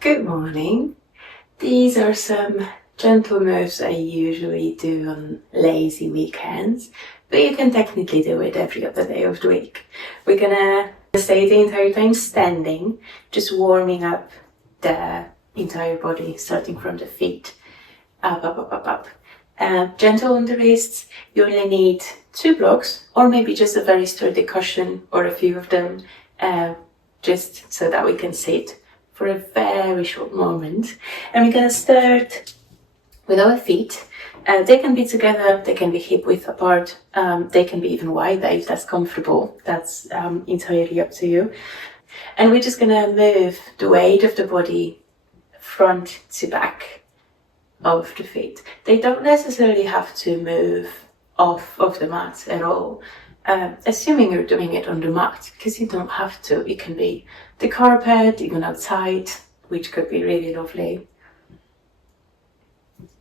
Good morning. These are some gentle moves I usually do on lazy weekends, but you can technically do it every other day of the week. We're gonna stay the entire time standing, just warming up the entire body, starting from the feet, up, up, up, up, up. Gentle on the wrists. You only need 2 blocks, or maybe just a very sturdy cushion, or a few of them, just so that we can sit for a very short moment. And we're gonna start with our feet. They can be together, they can be hip width apart, they can be even wider if that's comfortable. That's entirely up to you. And we're just gonna move the weight of the body front to back of the feet. They don't necessarily have to move off of the mat at all. Assuming you're doing it on the mat, because you don't have to. It can be the carpet, even outside, which could be really lovely.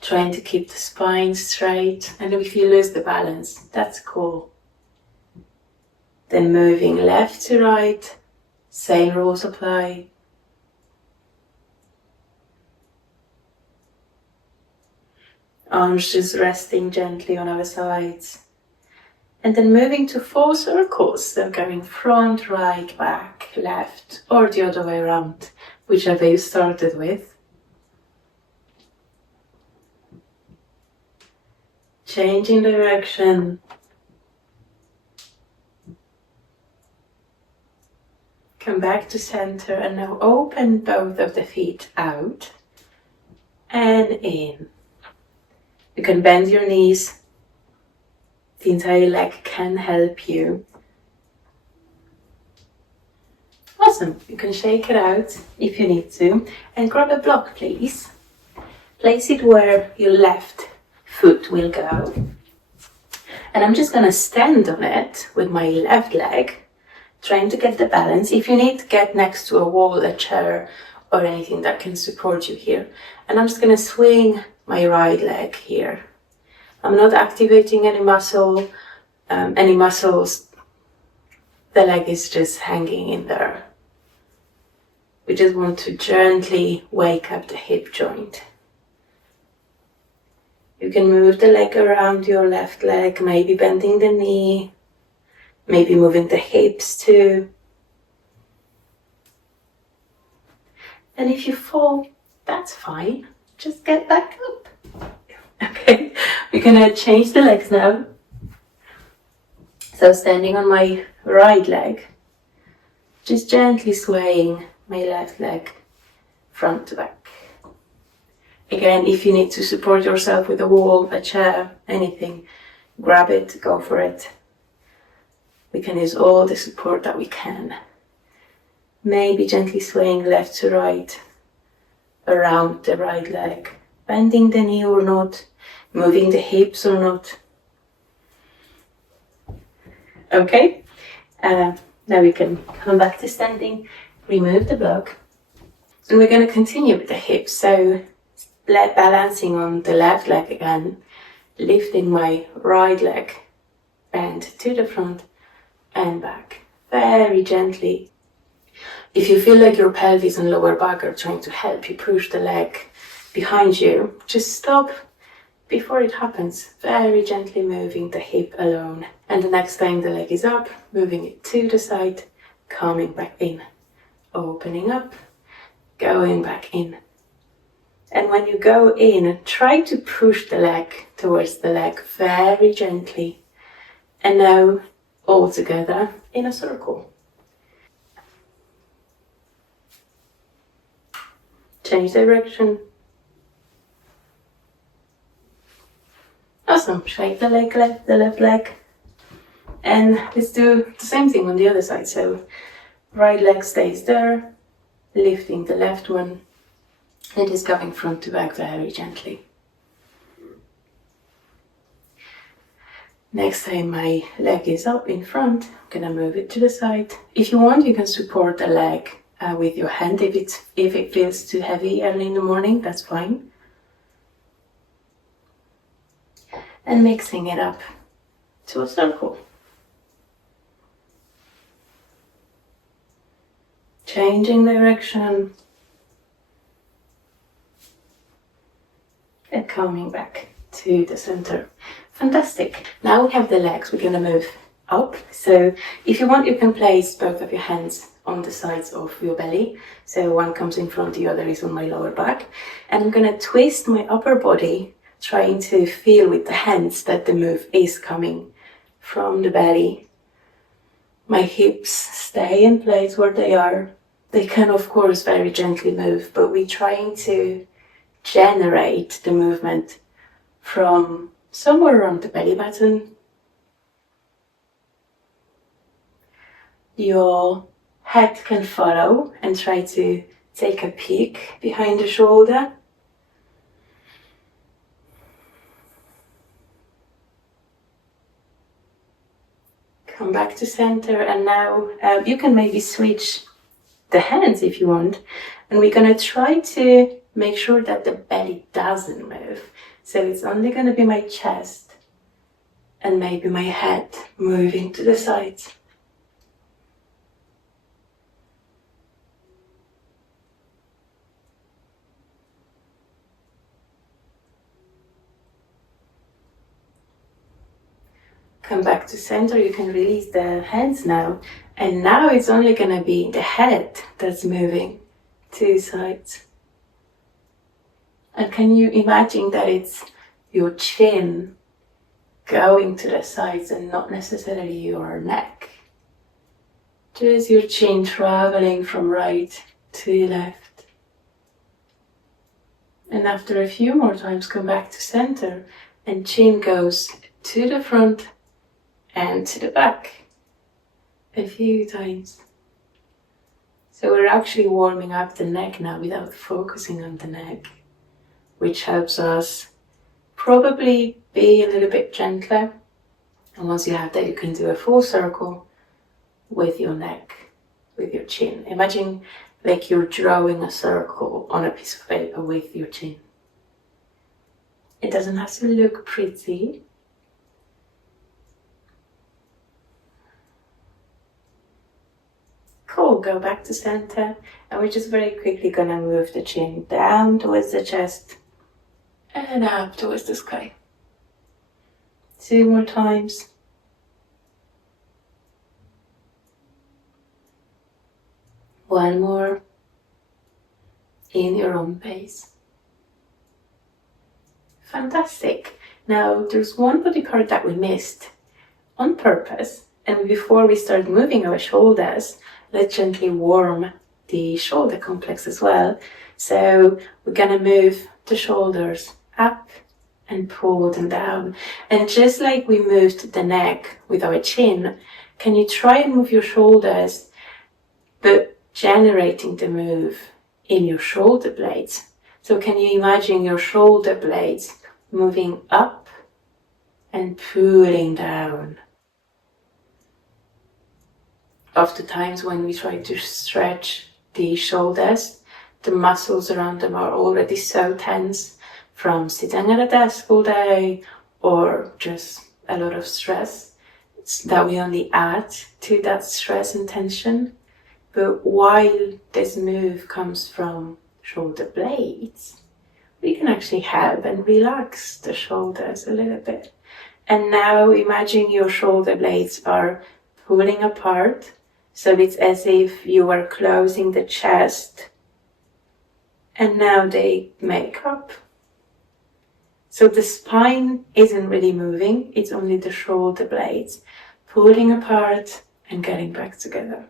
Trying to keep the spine straight, and if you lose the balance, that's cool. Then moving left to right, same rules apply. Arms just resting gently on our sides. And then moving to 4 circles, so going front, right, back, left, or the other way around, whichever you started with. Changing direction. Come back to center and now open both of the feet out and in. You can bend your knees. The entire leg can help you. Awesome. You can shake it out if you need to. And grab a block, please. Place it where your left foot will go. And I'm just going to stand on it with my left leg, trying to get the balance. If you need, get next to a wall, a chair, or anything that can support you here. And I'm just going to swing my right leg here. I'm not activating any muscles. The leg is just hanging in there. We just want to gently wake up the hip joint. You can move the leg around your left leg, maybe bending the knee, maybe moving the hips too. And if you fall, that's fine. Just get back up. Okay, we're gonna change the legs now. So standing on my right leg, just gently swaying my left leg front to back. Again, if you need to support yourself with a wall, a chair, anything, grab it, go for it. We can use all the support that we can. Maybe gently swaying left to right, around the right leg, bending the knee or not, moving the hips or not. Okay, now we can come back to standing, remove the block, and we're going to continue with the hips. So balancing on the left leg again, lifting my right leg, bend to the front and back, very gently. If you feel like your pelvis and lower back are trying to help you push the leg behind you, just stop before it happens, very gently moving the hip alone. And the next time the leg is up, moving it to the side, coming back in, opening up, going back in. And when you go in, try to push the leg towards the leg very gently. And now all together in a circle. Change direction. Awesome. Shake the leg, the left leg. And let's do the same thing on the other side. So right leg stays there, lifting the left one. It is going front to back very gently. Next time my leg is up in front, I'm gonna move it to the side. If you want, you can support the leg with your hand. If it feels too heavy early in the morning, that's fine. And mixing it up to a circle. Changing direction. and coming back to the center. Fantastic. Now we have the legs, we're gonna move up. So if you want, you can place both of your hands on the sides of your belly. So one comes in front, the other is on my lower back. And I'm gonna twist my upper body, trying to feel with the hands that the move is coming from the belly. My hips stay in place where they are. They can, of course, very gently move, but we're trying to generate the movement from somewhere around the belly button. Your head can follow and try to take a peek behind the shoulder. Come back to center, and now you can maybe switch the hands if you want, and we're gonna try to make sure that the belly doesn't move. So it's only gonna be my chest and maybe my head moving to the sides. Come back to center, you can release the hands now. And now it's only gonna be the head that's moving to the sides. And can you imagine that it's your chin going to the sides and not necessarily your neck? Just your chin traveling from right to left. And after a few more times, come back to center, and chin goes to the front and to the back a few times. So we're actually warming up the neck now without focusing on the neck, which helps us probably be a little bit gentler. And once you have that, you can do a full circle with your neck, with your chin. Imagine like you're drawing a circle on a piece of paper with your chin. It doesn't have to look pretty. Cool, go back to center, and we're just very quickly gonna move the chin down towards the chest and up towards the sky. 2 more times. One more in your own pace. Fantastic. Now there's one body part that we missed on purpose, and before we start moving our shoulders, let's gently warm the shoulder complex as well. So we're gonna move the shoulders up and pull them down. And just like we moved the neck with our chin, can you try and move your shoulders, but generating the move in your shoulder blades? So can you imagine your shoulder blades moving up and pulling down? Oftentimes when we try to stretch the shoulders, the muscles around them are already so tense from sitting at a desk all day or just a lot of stress that we only add to that stress and tension. But while this move comes from shoulder blades, we can actually help and relax the shoulders a little bit. And now imagine your shoulder blades are pulling apart. So it's as if you are closing the chest, and now they make up. So the spine isn't really moving, it's only the shoulder blades pulling apart and getting back together.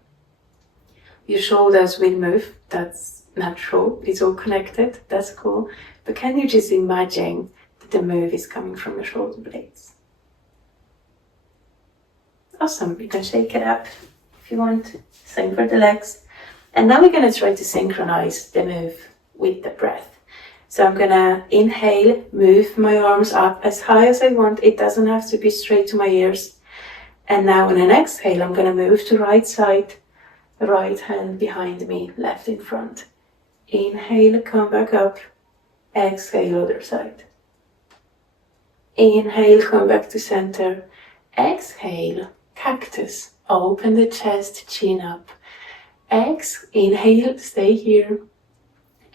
Your shoulders will move, that's natural, it's all connected, that's cool. But can you just imagine that the move is coming from your shoulder blades? Awesome, you can shake it up if you want. Same for the legs. And now we're going to try to synchronize the move with the breath. So I'm going to inhale, move my arms up as high as I want. It doesn't have to be straight to my ears. And now on an exhale, I'm going to move to right side, right hand behind me, left in front. Inhale, come back up. Exhale, other side. Inhale, come back to center. Exhale, cactus. Open the chest, chin up. Inhale, stay here.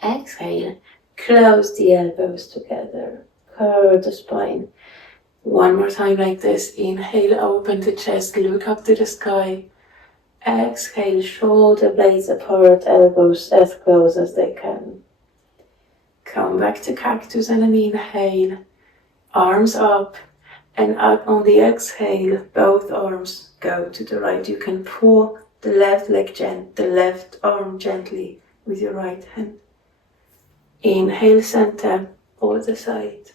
Exhale, Close the elbows together. Curl the spine. One more time like this. Inhale, open the chest, look up to the sky. Exhale, shoulder blades apart, elbows as close as they can. Come back to cactus and an inhale. Arms up, and up on the exhale, both arms go to the right. You can pull the left leg the left arm gently with your right hand. Inhale, center, other side.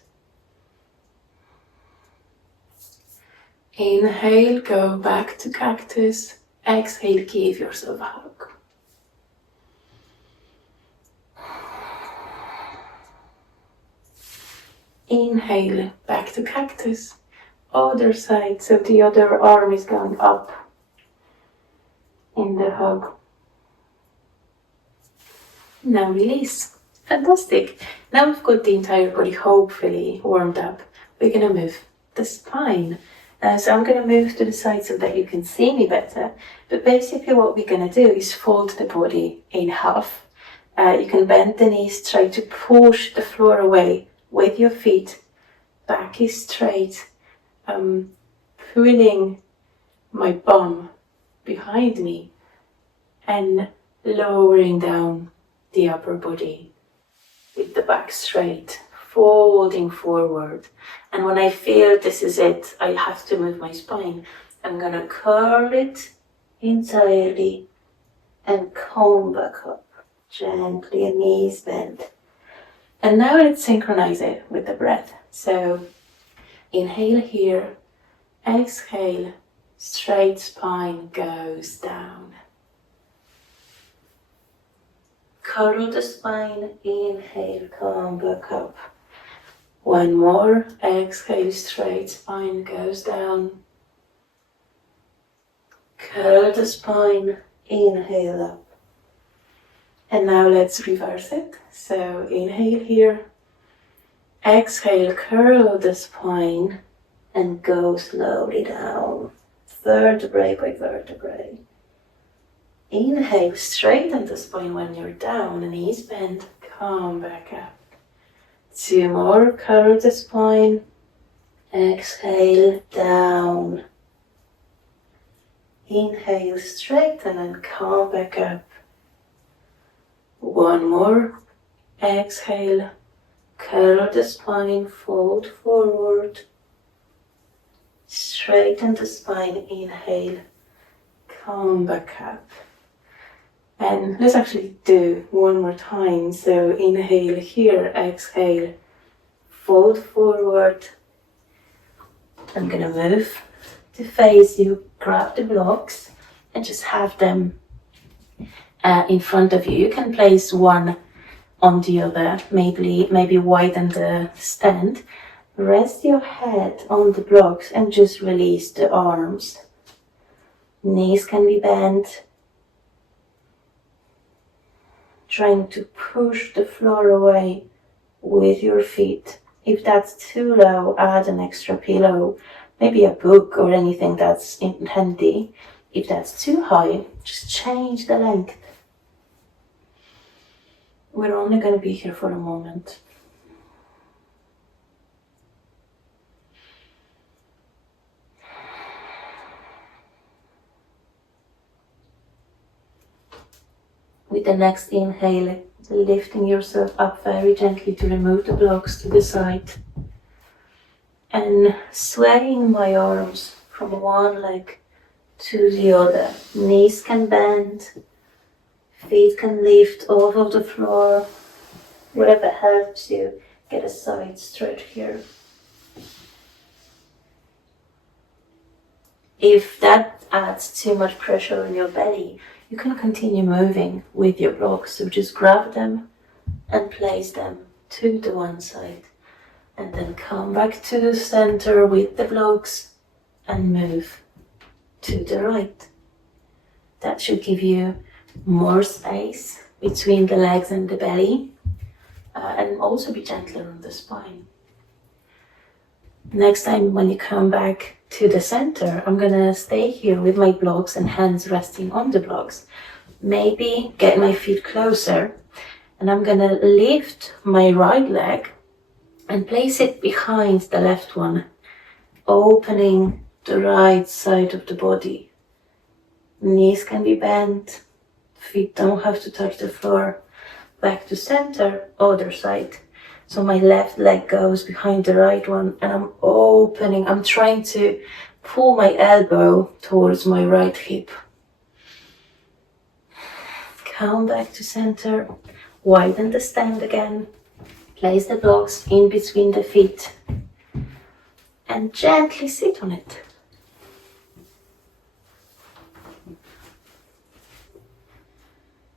Inhale, go back to cactus. Exhale, give yourself a hug. Inhale, back to cactus. Other side, so the other arm is going up in the hug. Now release. Fantastic. Now we've got the entire body hopefully warmed up. We're gonna move the spine. So I'm gonna move to the side so that you can see me better. But basically what we're gonna do is fold the body in half. You can bend the knees, try to push the floor away with your feet. Back is straight. Pulling my bum behind me and lowering down the upper body with the back straight, folding forward. And when I feel this is it, I have to move my spine. I'm gonna curl it entirely and come back up gently, knees bent. And now let's synchronize it with the breath. So inhale here, exhale, straight spine goes down. Curl the spine, inhale, come back up. One more, exhale, straight spine goes down. Curl the spine, inhale up. And now let's reverse it. So inhale here, exhale, curl the spine and go slowly down, vertebrae by vertebrae. Inhale, straighten the spine when you're down, knees bent, come back up. Two more, curl the spine, exhale, down. Inhale, straighten and come back up. One more, exhale, curl the spine, fold forward. Straighten the spine, inhale, come back up. And let's actually do one more time. So inhale here, exhale, fold forward. I'm gonna move to face you, grab the blocks and just have them in front of you. You can place one on the other, maybe widen the stand. Rest your head on the blocks and just release the arms. Knees can be bent. Trying to push the floor away with your feet. If that's too low, add an extra pillow, maybe a book or anything that's handy. If that's too high, just change the length. We're only going to be here for a moment. With the next inhale, lifting yourself up very gently to remove the blocks to the side. And swaying my arms from one leg to the other. Knees can bend, feet can lift off of the floor. Whatever helps you get a side stretch here. If that adds too much pressure on your belly, you can continue moving with your blocks. So just grab them and place them to the one side. And then come back to the center with the blocks and move to the right. That should give you more space between the legs and the belly. And also be gentler on the spine. Next time when you come back to the center, I'm gonna stay here with my blocks and hands resting on the blocks. Maybe get my feet closer And I'm gonna lift my right leg and place it behind the left one, opening the right side of the body. Knees can be bent, feet don't have to touch the floor. Back to center, other side. So my left leg goes behind the right one and I'm opening, I'm trying to pull my elbow towards my right hip. Come back to center, widen the stand again, place the blocks in between the feet and gently sit on it.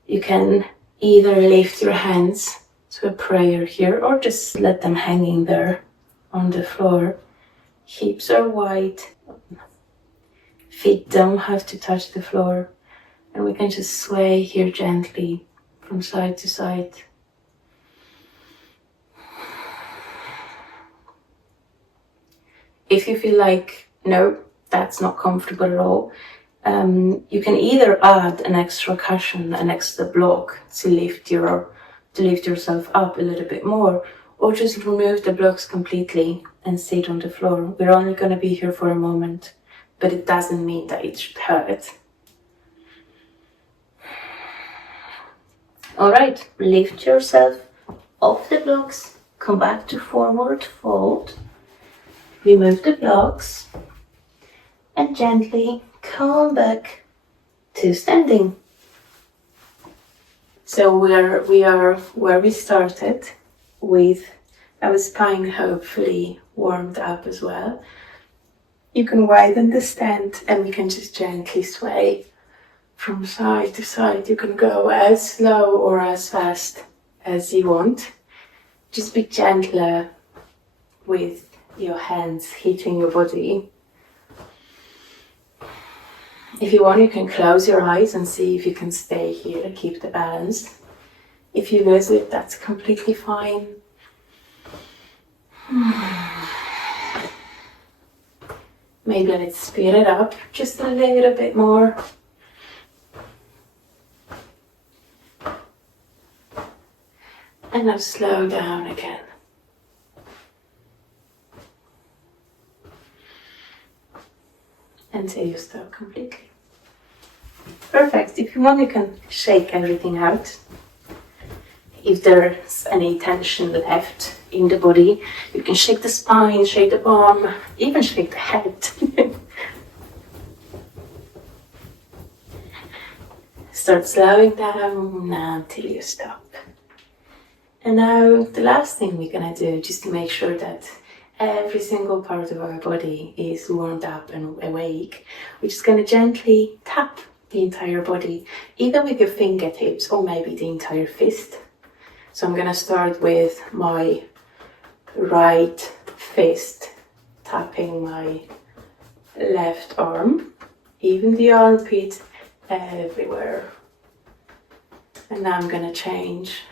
You can either lift your hands to a prayer here or just let them hanging there on the floor. Hips are wide, feet don't have to touch the floor, and we can just sway here gently from side to side. If you feel like, no, that's not comfortable at all, you can either add an extra cushion, an extra block to lift yourself up a little bit more, or just remove the blocks completely and sit on the floor. We're only going to be here for a moment, but it doesn't mean that it should hurt. All right, lift yourself off the blocks, come back to forward fold, remove the blocks, and gently come back to standing. So we are where we started, with our spine hopefully warmed up as well. You can widen the stand and we can just gently sway from side to side. You can go as slow or as fast as you want. Just be gentler with your hands hitting your body. If you want, you can close your eyes and see if you can stay here and keep the balance. If you lose it, that's completely fine. Maybe let's speed it up just a little bit more. And now slow down again. Until you stop completely. Perfect. If you want, you can shake everything out. If there's any tension left in the body, you can shake the spine, shake the arm, even shake the head. Start slowing down until you stop. And now the last thing we're gonna do, just to make sure that every single part of our body is warmed up and awake, we're just gonna gently tap the entire body, either with your fingertips or maybe the entire fist. So I'm gonna start with my right fist, tapping my left arm, even the armpit, everywhere. And now I'm gonna change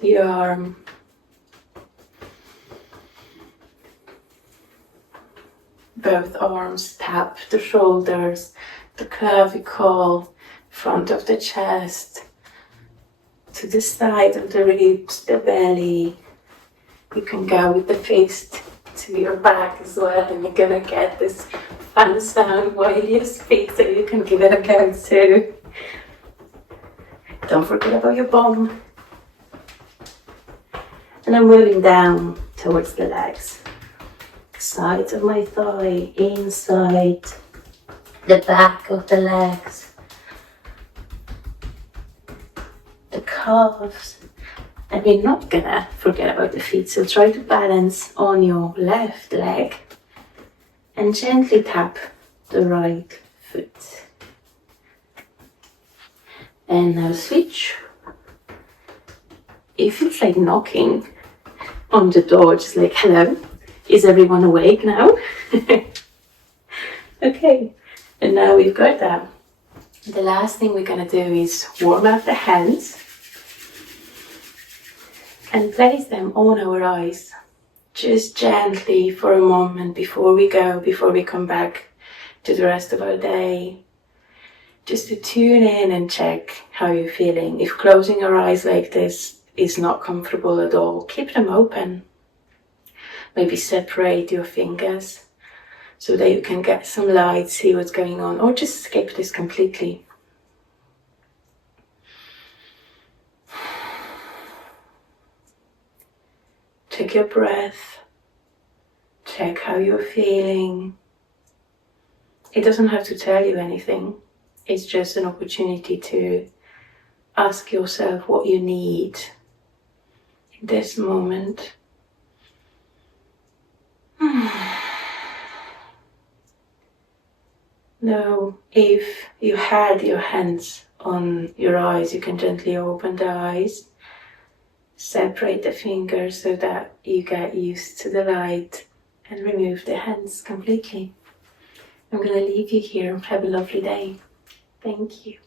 the arm, both arms, tap the shoulders, the clavicle, front of the chest, to the side of the ribs, the belly. You can go with the fist to your back as well, and you're gonna get this fun sound while you speak, so you can give it a go too. Don't forget about your bum. And I'm moving down towards the legs. Sides of my thigh, inside, the back of the legs, the calves. And we're not gonna forget about the feet, so try to balance on your left leg and gently tap the right foot. And now switch. If it's like knocking on the door, just like, hello, is everyone awake now? Okay, and now we've got that. The last thing we're gonna do is warm up the hands and place them on our eyes, just gently for a moment before we come back to the rest of our day. just to tune in and check how you're feeling. If closing your eyes like this is not comfortable at all, keep them open. Maybe separate your fingers so that you can get some light, see what's going on, or just skip this completely. Check your breath, check how you're feeling. It doesn't have to tell you anything. It's just an opportunity to ask yourself what you need in this moment. Now, if you had your hands on your eyes, you can gently open the eyes, separate the fingers so that you get used to the light, and remove the hands completely. I'm going to leave you here. Have a lovely day. Thank you.